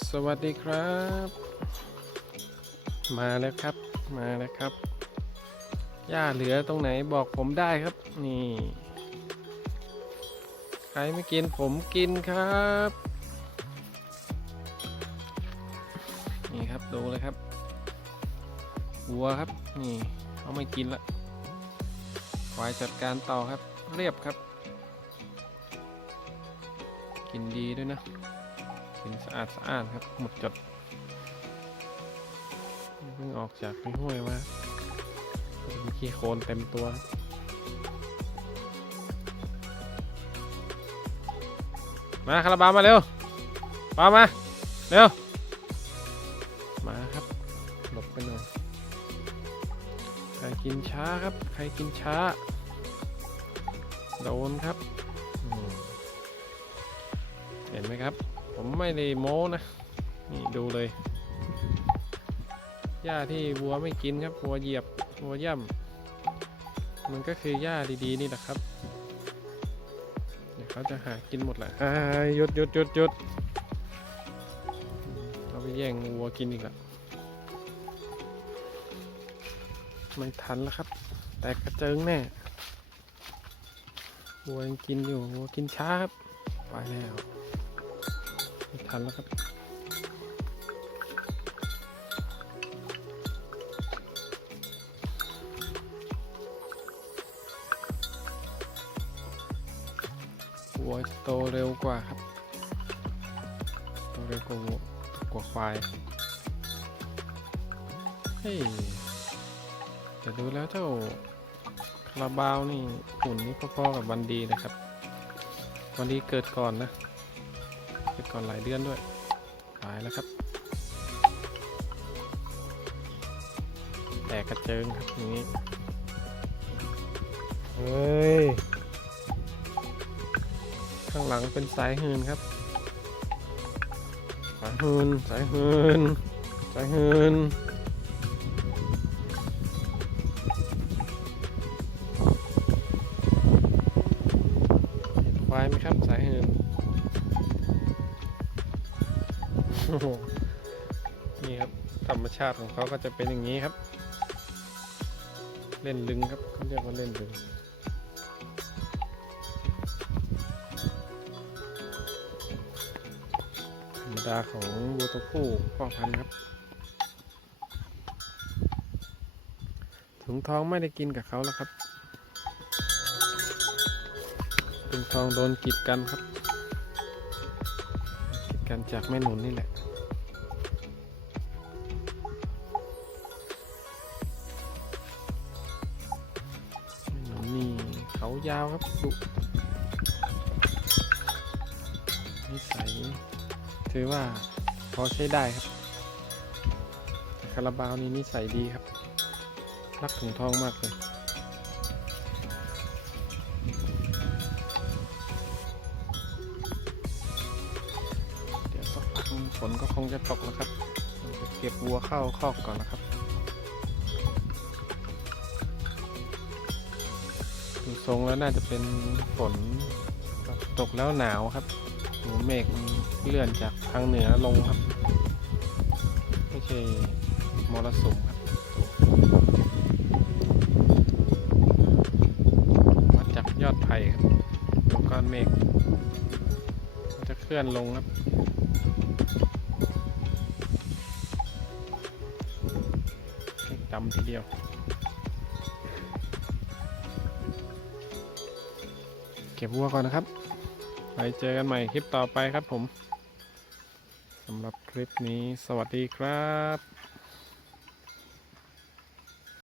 สวัสดีครับ มาแล้วครับ มาแล้วครับ หญ้าเหลือตรงไหนบอกผมได้ครับ นี่ ใครไม่กินผมกินครับ นี่ครับดูเลยครับวัวครับ นี่เขาไม่กินละควายจัดการต่อครับ เรียบครับ กินดีด้วยนะ กินสะอาดสะอาดครับ หมดจดเพิ่งออกจากห้วยมามีขี้โคลนเต็มตัวมาคาราบามาเร็วปามาเร็ว มาครับหลบไปหน่อยใครกินช้าครับ ใครกินช้า โดนครับ เห็นไหมครับ ผมไม่ได้โม้นะ นี่ดูเลย หญ้าที่วัวไม่กินครับวัวเหยียบวัวย่ำมันก็คือหญ้าดีๆนี่แหละครับเดี๋ยวเขาจะหากินหมดแหละอ่าหยุดหยุดหยุดหยุดเราไปแย่งวัวกินอีกล้วไม่ทันแล้วครับ แตกกระเจิงแน่วัวยังกินอยู่วัวกินช้าครับไปแล้ว ทันแล้วครับวัวโตเร็วกว่าครับ โตเร็วกว่าวัวกว่าควาย เฮ้ย แต่ดูแล้วเจ้าคาราบาวนี่หุ่นนี่พอๆกับวันดีนะครับ วันดีเกิดก่อนนะ เกิดก่อนหลายเดือนด้วยตายแล้วครับ แตกกระเจิงครับอย่างนี้ เฮ้ย ข้างหลังเป็นสายหืนครับ สายหืนสายหืนสายหืนเห็นควายไหมครับสายหืน นี่ครับธรรมชาติของเขาก็จะเป็นอย่างนี้ครับ เล่นลึงครับเขาเรียกว่าเล่นลึงธรรมดาของวัวตัวผู้พ่อพันธุ์ครับ ถุงทองไม่ได้กินกับเขาแล้วครับถุงทองโดนกีดกันครับ กันจากแม่นุนนี่แหละ แม่นุนนี่เขายาวครับดุนิสัยถือว่าพอใช้ได้ครับคาราบาวนี่นิสัยดีครับ รักถุงทองมากเลย นก็คงจะตกแล้วครับ เก็บวัวเข้าคอกก่อนนะครับ ดูทรงแล้วน่าจะเป็นฝนตกแล้วหนาวครับหนูเมฆเลื่อนจากทางเหนือลงครับ ไม่ใช่มรสุมครับมาจากยอดไผ่ครับดูก้อนเมฆจะเคลื่อนลงครับ ดำทีเดียวเก็บวัวก่อนนะครับไปเจอกันใหม่คลิปต่อไปครับผม สำหรับคลิปนี้สวัสดีครับ